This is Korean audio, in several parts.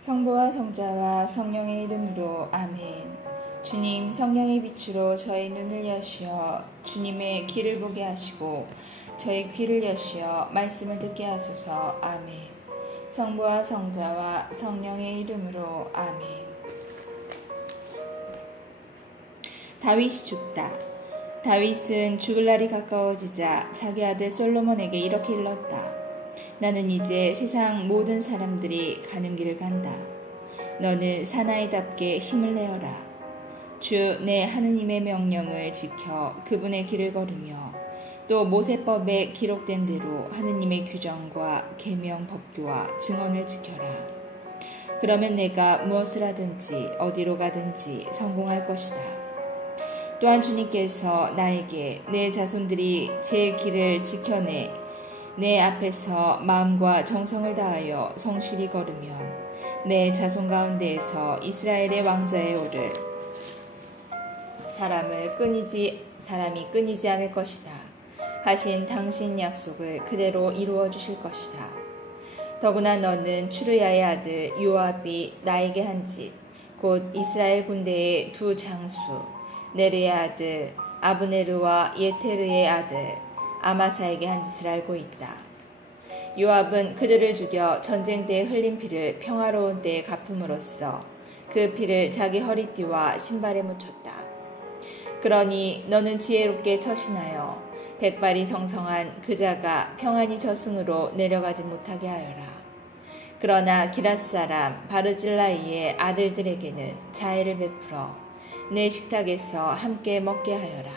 성부와 성자와 성령의 이름으로 아멘. 주님, 성령의 빛으로 저희 눈을 여시어 주님의 길을 보게 하시고 저희 귀를 여시어 말씀을 듣게 하소서. 아멘. 성부와 성자와 성령의 이름으로 아멘. 다윗이 죽다. 다윗은 죽을 날이 가까워지자 자기 아들 솔로몬에게 이렇게 일렀다. 나는 이제 세상 모든 사람들이 가는 길을 간다. 너는 사나이답게 힘을 내어라. 주 내 하느님의 명령을 지켜 그분의 길을 걸으며 또 모세법에 기록된 대로 하느님의 규정과 계명 법규와 증언을 지켜라. 그러면 내가 무엇을 하든지 어디로 가든지 성공할 것이다. 또한 주님께서 나에게 내 자손들이 제 길을 지켜내 내 앞에서 마음과 정성을 다하여 성실히 걸으면 내 자손 가운데에서 이스라엘의 왕자에 오를 사람이 끊이지 않을 것이다 하신 당신 약속을 그대로 이루어 주실 것이다. 더구나 너는 추르야의 아들 요압이 나에게 한 짓 곧 이스라엘 군대의 두 장수 네르의 아들 아브네르와 예테르의 아들 아마사에게 한 짓을 알고 있다. 요압은 그들을 죽여 전쟁 때에 흘린 피를 평화로운 때에 갚음으로써 그 피를 자기 허리띠와 신발에 묻혔다. 그러니 너는 지혜롭게 처신하여 백발이 성성한 그자가 평안히 저승으로 내려가지 못하게 하여라. 그러나 기랏 사람 바르질라이의 아들들에게는 자애를 베풀어 내 식탁에서 함께 먹게 하여라.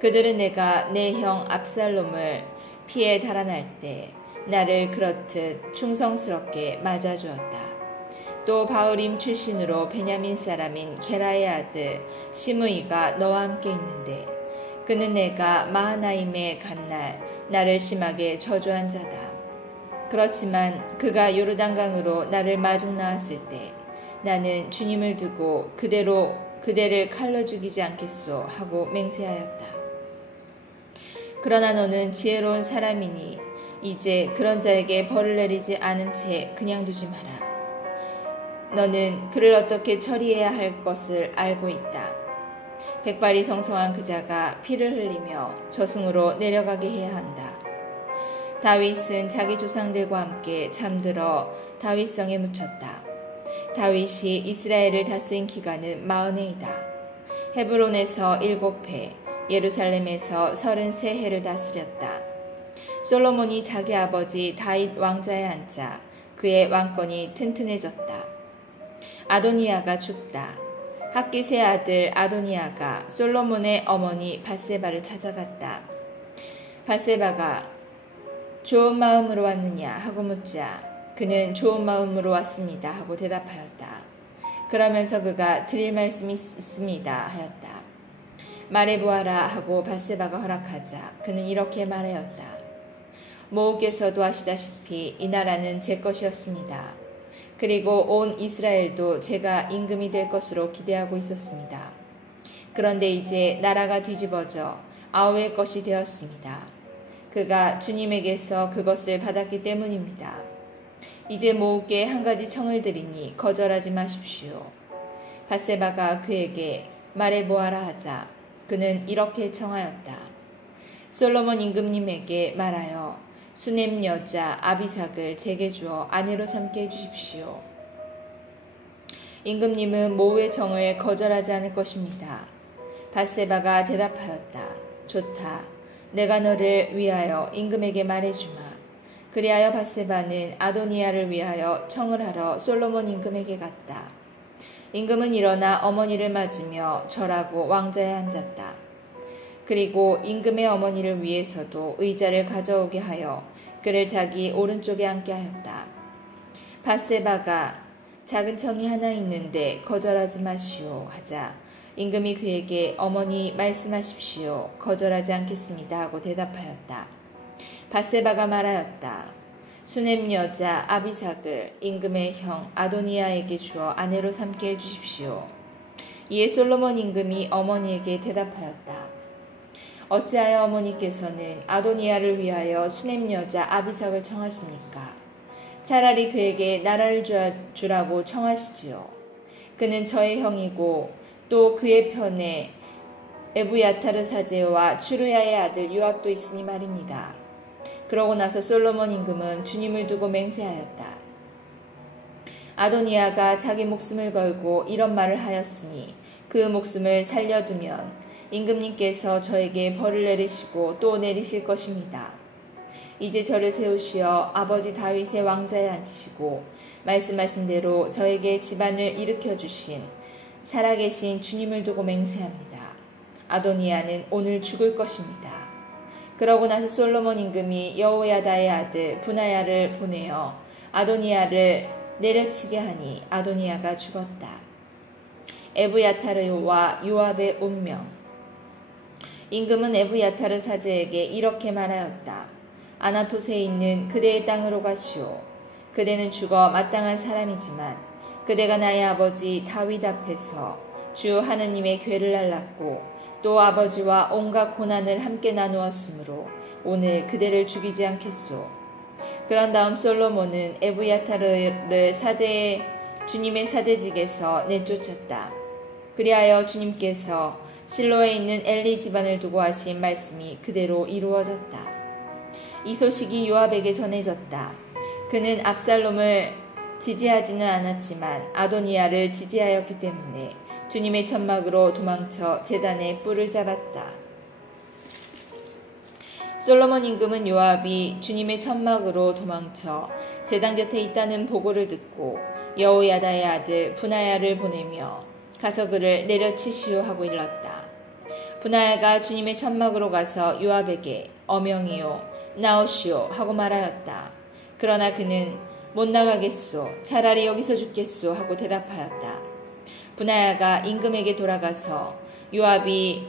그들은 내가 내 형 압살롬을 피에 달아날 때 나를 그렇듯 충성스럽게 맞아주었다. 또 바울임 출신으로 베냐민 사람인 게라의 아들 시므이가 너와 함께 있는데 그는 내가 마하나임에 간 날 나를 심하게 저주한 자다. 그렇지만 그가 요르단강으로 나를 마중 나왔을 때 나는 주님을 두고 그대를 칼로 죽이지 않겠소 하고 맹세하였다. 그러나 너는 지혜로운 사람이니 이제 그런 자에게 벌을 내리지 않은 채 그냥 두지 마라. 너는 그를 어떻게 처리해야 할 것을 알고 있다. 백발이 성성한 그자가 피를 흘리며 저승으로 내려가게 해야 한다. 다윗은 자기 조상들과 함께 잠들어 다윗성에 묻혔다. 다윗이 이스라엘을 다스린 기간은 40해이다. 헤브론에서 7해, 예루살렘에서 33해를 다스렸다. 솔로몬이 자기 아버지 다윗 왕자에 앉자 그의 왕권이 튼튼해졌다. 아도니아가 죽다. 핫깃의 아들 아도니아가 솔로몬의 어머니 밧세바를 찾아갔다. 밧세바가 좋은 마음으로 왔느냐 하고 묻자 그는 좋은 마음으로 왔습니다 하고 대답하였다. 그러면서 그가 드릴 말씀이 있습니다 하였다. 말해보아라 하고 밧세바가 허락하자 그는 이렇게 말하였다. 모우께서도 아시다시피 이 나라는 제 것이었습니다. 그리고 온 이스라엘도 제가 임금이 될 것으로 기대하고 있었습니다. 그런데 이제 나라가 뒤집어져 아우의 것이 되었습니다. 그가 주님에게서 그것을 받았기 때문입니다. 이제 모우께 한 가지 청을 드리니 거절하지 마십시오. 밧세바가 그에게 말해보아라 하자 그는 이렇게 청하였다. 솔로몬 임금님에게 말하여 수넴 여자 아비삭을 제게 주어 아내로 삼게 해주십시오. 임금님은 모우의 청을 거절하지 않을 것입니다. 밧세바가 대답하였다. 좋다. 내가 너를 위하여 임금에게 말해주마. 그리하여 밧세바는 아도니아를 위하여 청을 하러 솔로몬 임금에게 갔다. 임금은 일어나 어머니를 맞으며 절하고 왕자에 앉았다. 그리고 임금의 어머니를 위해서도 의자를 가져오게 하여 그를 자기 오른쪽에 앉게 하였다. 밧세바가 작은 청이 하나 있는데 거절하지 마시오 하자 임금이 그에게 어머니 말씀하십시오. 거절하지 않겠습니다 하고 대답하였다. 밧세바가 말하였다. 수넴 여자 아비삭을 임금의 형 아도니아에게 주어 아내로 삼게 해주십시오. 이에 솔로몬 임금이 어머니에게 대답하였다. 어찌하여 어머니께서는 아도니아를 위하여 수넴 여자 아비삭을 청하십니까? 차라리 그에게 나라를 주라고 청하시지요. 그는 저의 형이고 또 그의 편에 에브야타르 사제와 추루야의 아들 요압도 있으니 말입니다. 그러고 나서 솔로몬 임금은 주님을 두고 맹세하였다. 아도니아가 자기 목숨을 걸고 이런 말을 하였으니 그 목숨을 살려두면 임금님께서 저에게 벌을 내리시고 또 내리실 것입니다. 이제 저를 세우시어 아버지 다윗의 왕자에 앉히시고 말씀하신 대로 저에게 집안을 일으켜 주신 살아계신 주님을 두고 맹세합니다. 아도니아는 오늘 죽을 것입니다. 그러고 나서 솔로몬 임금이 여호야다의 아들 분하야를 보내어 아도니아를 내려치게 하니 아도니아가 죽었다. 에브야타르와 요압의 운명. 임금은 에브야타르 사제에게 이렇게 말하였다. 아나토스에 있는 그대의 땅으로 가시오. 그대는 죽어 마땅한 사람이지만 그대가 나의 아버지 다윗 앞에서 주 하느님의 궤를 날랐고 또 아버지와 온갖 고난을 함께 나누었으므로 오늘 그대를 죽이지 않겠소. 그런 다음 솔로몬은 에브야타르를 주님의 사제직에서 내쫓았다. 그리하여 주님께서 실로에 있는 엘리 집안을 두고 하신 말씀이 그대로 이루어졌다. 이 소식이 요압에게 전해졌다. 그는 압살롬을 지지하지는 않았지만 아도니아를 지지하였기 때문에 주님의 천막으로 도망쳐 제단에 뿔을 잡았다. 솔로몬 임금은 요압이 주님의 천막으로 도망쳐 제단 곁에 있다는 보고를 듣고 여호야다의 아들 분하야를 보내며 가서 그를 내려치시오 하고 일렀다. 분하야가 주님의 천막으로 가서 요압에게 어명이요 나오시오 하고 말하였다. 그러나 그는 못 나가겠소. 차라리 여기서 죽겠소 하고 대답하였다. 분하야가 임금에게 돌아가서 요압이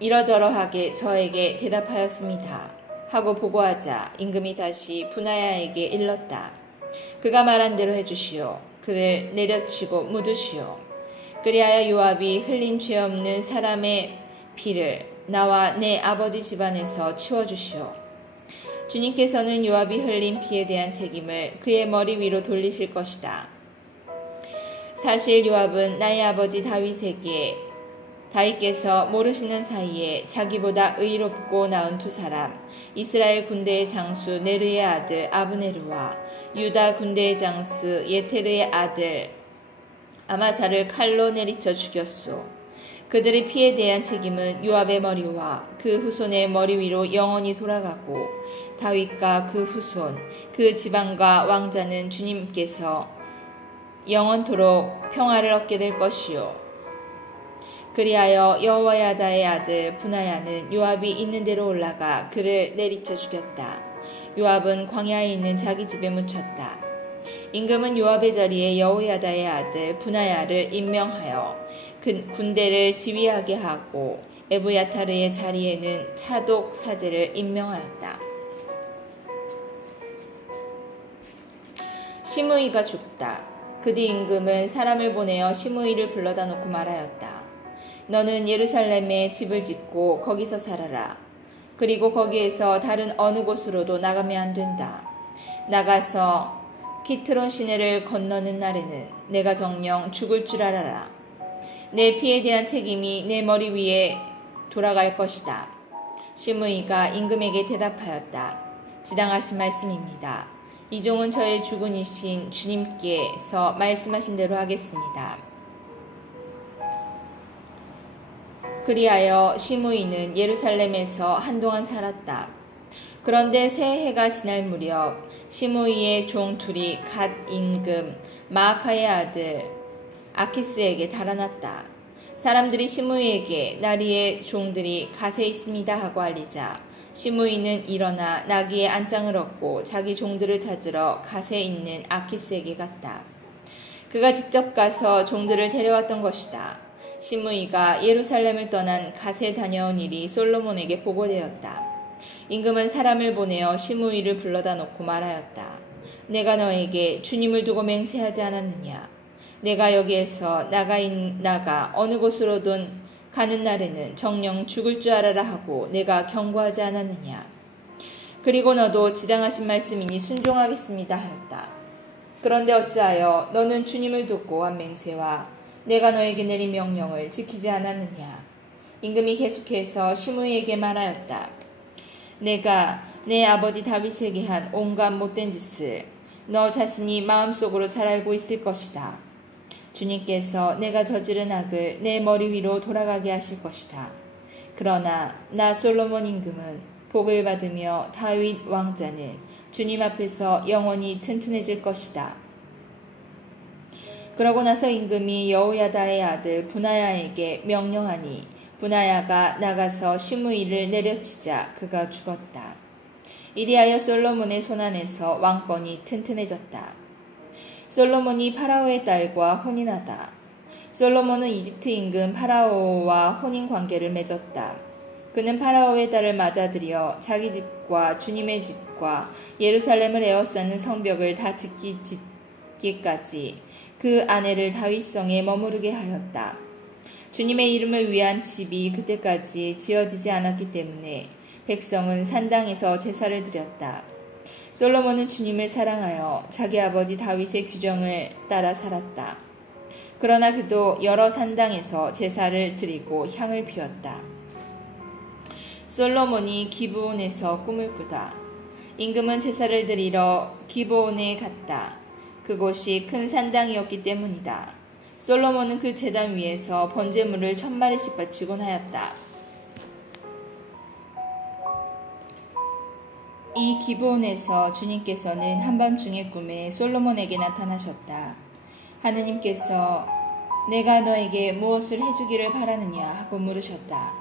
이러저러하게 저에게 대답하였습니다 하고 보고하자 임금이 다시 분하야에게 일렀다. 그가 말한 대로 해주시오. 그를 내려치고 묻으시오. 그리하여 요압이 흘린 죄 없는 사람의 피를 나와 내 아버지 집안에서 치워주시오. 주님께서는 요압이 흘린 피에 대한 책임을 그의 머리 위로 돌리실 것이다. 사실 요압은 나의 아버지 다윗께서 모르시는 사이에 자기보다 의롭고 나은 두 사람, 이스라엘 군대의 장수 네르의 아들 아브네르와 유다 군대의 장수 예테르의 아들 아마사를 칼로 내리쳐 죽였소. 그들의 피에 대한 책임은 요압의 머리와 그 후손의 머리 위로 영원히 돌아가고 다윗과 그 후손, 그 지방과 왕자는 주님께서 영원토록 평화를 얻게 될 것이요. 그리하여 여호야다의 아들 분하야는 요압이 있는 데로 올라가 그를 내리쳐 죽였다. 요압은 광야에 있는 자기 집에 묻혔다. 임금은 요압의 자리에 여호야다의 아들 분하야를 임명하여 군대를 지휘하게 하고 에브야타르의 자리에는 차독 사제를 임명하였다. 시므이가 죽다. 그 뒤 임금은 사람을 보내어 시므이를 불러다 놓고 말하였다. 너는 예루살렘에 집을 짓고 거기서 살아라. 그리고 거기에서 다른 어느 곳으로도 나가면 안 된다. 나가서 키트론 시내를 건너는 날에는 내가 정녕 죽을 줄 알아라. 내 피에 대한 책임이 내 머리 위에 돌아갈 것이다. 시므이가 임금에게 대답하였다. 지당하신 말씀입니다. 이 종은 저의 주군이신 주님께서 말씀하신 대로 하겠습니다. 그리하여 시므이는 예루살렘에서 한동안 살았다. 그런데 새해가 지날 무렵 시므이의 종 둘이 갓 임금 마아카의 아들 아키스에게 달아났다. 사람들이 시므이에게 나리의 종들이 갓에 있습니다 하고 알리자 시므이는 일어나 나귀의 안장을 얻고 자기 종들을 찾으러 갓에 있는 아키스에게 갔다. 그가 직접 가서 종들을 데려왔던 것이다. 시므이가 예루살렘을 떠난 갓에 다녀온 일이 솔로몬에게 보고되었다. 임금은 사람을 보내어 시므이를 불러다 놓고 말하였다. 내가 너에게 주님을 두고 맹세하지 않았느냐. 내가 여기에서 나가 어느 곳으로든 가는 날에는 정녕 죽을 줄 알아라 하고 내가 경고하지 않았느냐. 그리고 너도 지당하신 말씀이니 순종하겠습니다 하였다. 그런데 어찌하여 너는 주님을 돕고 한 맹세와 내가 너에게 내린 명령을 지키지 않았느냐. 임금이 계속해서 시므이에게 말하였다. 내가 내 아버지 다윗에게 한 온갖 못된 짓을 너 자신이 마음속으로 잘 알고 있을 것이다. 주님께서 내가 저지른 악을 내 머리 위로 돌아가게 하실 것이다. 그러나 나 솔로몬 임금은 복을 받으며 다윗 왕자는 주님 앞에서 영원히 튼튼해질 것이다. 그러고 나서 임금이 여호야다의 아들 분하야에게 명령하니 분하야가 나가서 시므이를 내려치자 그가 죽었다. 이리하여 솔로몬의 손안에서 왕권이 튼튼해졌다. 솔로몬이 파라오의 딸과 혼인하다. 솔로몬은 이집트 임금 파라오와 혼인 관계를 맺었다. 그는 파라오의 딸을 맞아들여 자기 집과 주님의 집과 예루살렘을 에워싸는 성벽을 다 짓기까지 그 아내를 다윗성에 머무르게 하였다. 주님의 이름을 위한 집이 그때까지 지어지지 않았기 때문에 백성은 산당에서 제사를 드렸다. 솔로몬은 주님을 사랑하여 자기 아버지 다윗의 규정을 따라 살았다. 그러나 그도 여러 산당에서 제사를 드리고 향을 피웠다. 솔로몬이 기브온에서 꿈을 꾸다. 임금은 제사를 드리러 기브온에 갔다. 그곳이 큰 산당이었기 때문이다. 솔로몬은 그 제단 위에서 번제물을 1000마리씩 바치곤 하였다. 이 기브온에서 주님께서는 한밤중의 꿈에 솔로몬에게 나타나셨다. 하느님께서 내가 너에게 무엇을 해주기를 바라느냐 하고 물으셨다.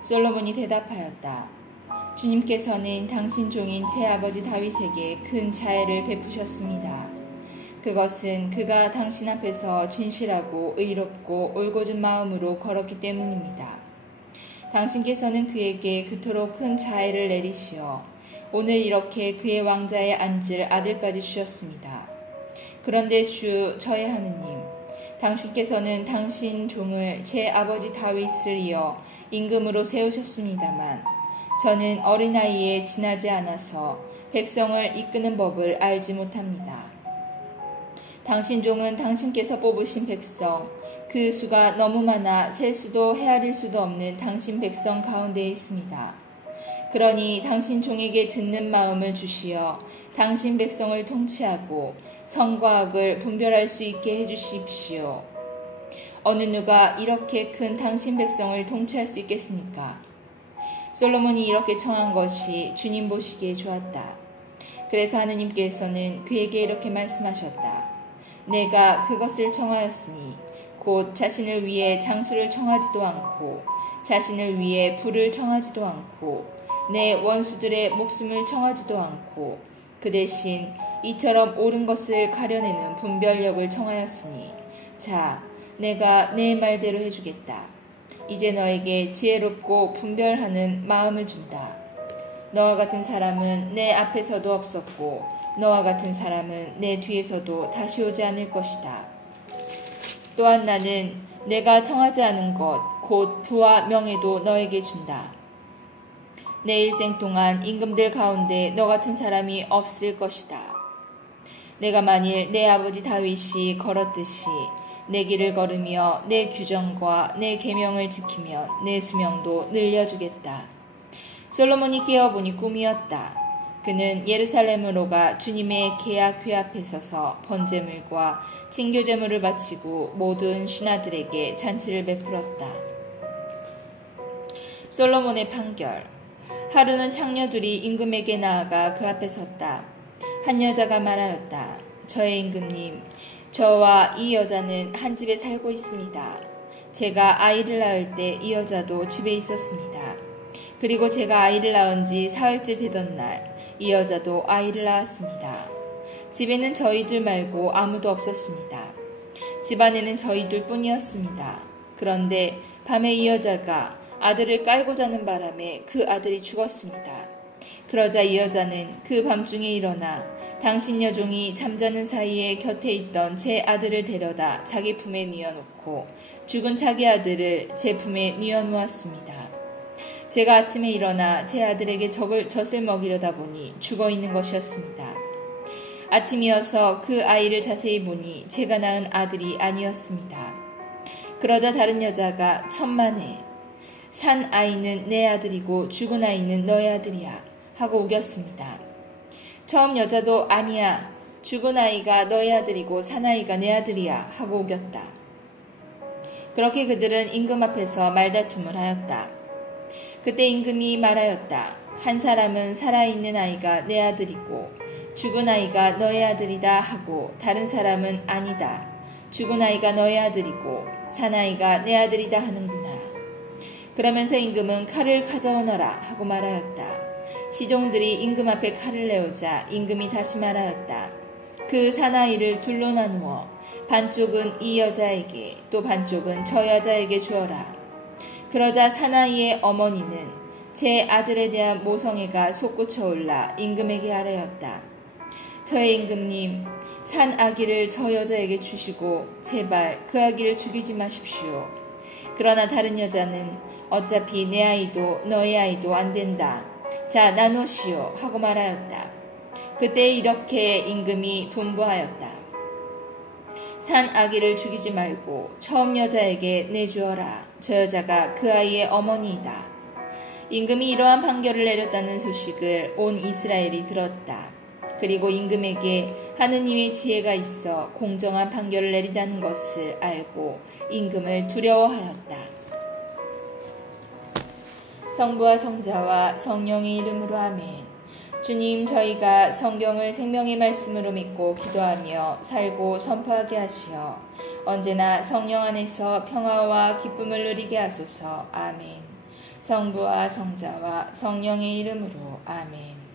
솔로몬이 대답하였다. 주님께서는 당신 종인 제 아버지 다윗에게 큰 자애를 베푸셨습니다. 그것은 그가 당신 앞에서 진실하고 의롭고 올곧은 마음으로 걸었기 때문입니다. 당신께서는 그에게 그토록 큰 자애를 내리시어 오늘 이렇게 그의 왕자에 앉을 아들까지 주셨습니다. 그런데 주 저의 하느님, 당신께서는 당신 종을 제 아버지 다윗을 이어 임금으로 세우셨습니다만 저는 어린아이에 지나지 않아서 백성을 이끄는 법을 알지 못합니다. 당신 종은 당신께서 뽑으신 백성, 그 수가 너무 많아 셀 수도 헤아릴 수도 없는 당신 백성 가운데에 있습니다. 그러니 당신 종에게 듣는 마음을 주시어 당신 백성을 통치하고 선과 악을 분별할 수 있게 해주십시오. 어느 누가 이렇게 큰 당신 백성을 통치할 수 있겠습니까? 솔로몬이 이렇게 청한 것이 주님 보시기에 좋았다. 그래서 하느님께서는 그에게 이렇게 말씀하셨다. 내가 그것을 청하였으니 곧 자신을 위해 장수를 청하지도 않고 자신을 위해 부를 청하지도 않고 내 원수들의 목숨을 청하지도 않고 그 대신 이처럼 옳은 것을 가려내는 분별력을 청하였으니 자, 내가 내 말대로 해주겠다. 이제 너에게 지혜롭고 분별하는 마음을 준다. 너와 같은 사람은 내 앞에서도 없었고 너와 같은 사람은 내 뒤에서도 다시 오지 않을 것이다. 또한 나는 내가 청하지 않은 것, 곧 부와 명예도 너에게 준다. 내 일생 동안 임금들 가운데 너 같은 사람이 없을 것이다. 내가 만일 내 아버지 다윗이 걸었듯이 내 길을 걸으며 내 규정과 내 계명을 지키면 내 수명도 늘려주겠다. 솔로몬이 깨어보니 꿈이었다. 그는 예루살렘으로 가 주님의 계약 궤 앞에 서서 번제물과 진교제물을 바치고 모든 신하들에게 잔치를 베풀었다. 솔로몬의 판결. 하루는 창녀들이 임금에게 나아가 그 앞에 섰다. 한 여자가 말하였다. 저의 임금님, 저와 이 여자는 한 집에 살고 있습니다. 제가 아이를 낳을 때 이 여자도 집에 있었습니다. 그리고 제가 아이를 낳은 지 사흘째 되던 날 이 여자도 아이를 낳았습니다. 집에는 저희들 말고 아무도 없었습니다. 집안에는 저희들 뿐이었습니다. 그런데 밤에 이 여자가 아들을 깔고 자는 바람에 그 아들이 죽었습니다. 그러자 이 여자는 그 밤중에 일어나 당신 여종이 잠자는 사이에 곁에 있던 제 아들을 데려다 자기 품에 뉘어놓고 죽은 자기 아들을 제 품에 뉘어놓았습니다. 제가 아침에 일어나 제 아들에게 젖을 먹이려다 보니 죽어 있는 것이었습니다. 아침이어서 그 아이를 자세히 보니 제가 낳은 아들이 아니었습니다. 그러자 다른 여자가 천만에 산 아이는 내 아들이고 죽은 아이는 너의 아들이야 하고 우겼습니다. 처음 여자도 아니야, 죽은 아이가 너의 아들이고 산 아이가 내 아들이야 하고 우겼다. 그렇게 그들은 임금 앞에서 말다툼을 하였다. 그때 임금이 말하였다. 한 사람은 살아있는 아이가 내 아들이고 죽은 아이가 너의 아들이다 하고 다른 사람은 아니다, 죽은 아이가 너의 아들이고 산 아이가 내 아들이다 하는구나. 그러면서 임금은 칼을 가져오너라 하고 말하였다. 시종들이 임금 앞에 칼을 내오자 임금이 다시 말하였다. 그 사나이를 둘로 나누어 반쪽은 이 여자에게 또 반쪽은 저 여자에게 주어라. 그러자 사나이의 어머니는 제 아들에 대한 모성애가 솟구쳐 올라 임금에게 아뢰었다. 저의 임금님, 산 아기를 저 여자에게 주시고 제발 그 아기를 죽이지 마십시오. 그러나 다른 여자는 어차피 내 아이도 너의 아이도 안 된다. 자, 나누시오 하고 말하였다. 그때 이렇게 임금이 분부하였다. 산 아기를 죽이지 말고 처음 여자에게 내주어라. 저 여자가 그 아이의 어머니이다. 임금이 이러한 판결을 내렸다는 소식을 온 이스라엘이 들었다. 그리고 임금에게 하느님의 지혜가 있어 공정한 판결을 내리다는 것을 알고 임금을 두려워하였다. 성부와 성자와 성령의 이름으로 아멘. 주님, 저희가 성경을 생명의 말씀으로 믿고 기도하며 살고 선포하게 하시어 언제나 성령 안에서 평화와 기쁨을 누리게 하소서. 아멘. 성부와 성자와 성령의 이름으로 아멘.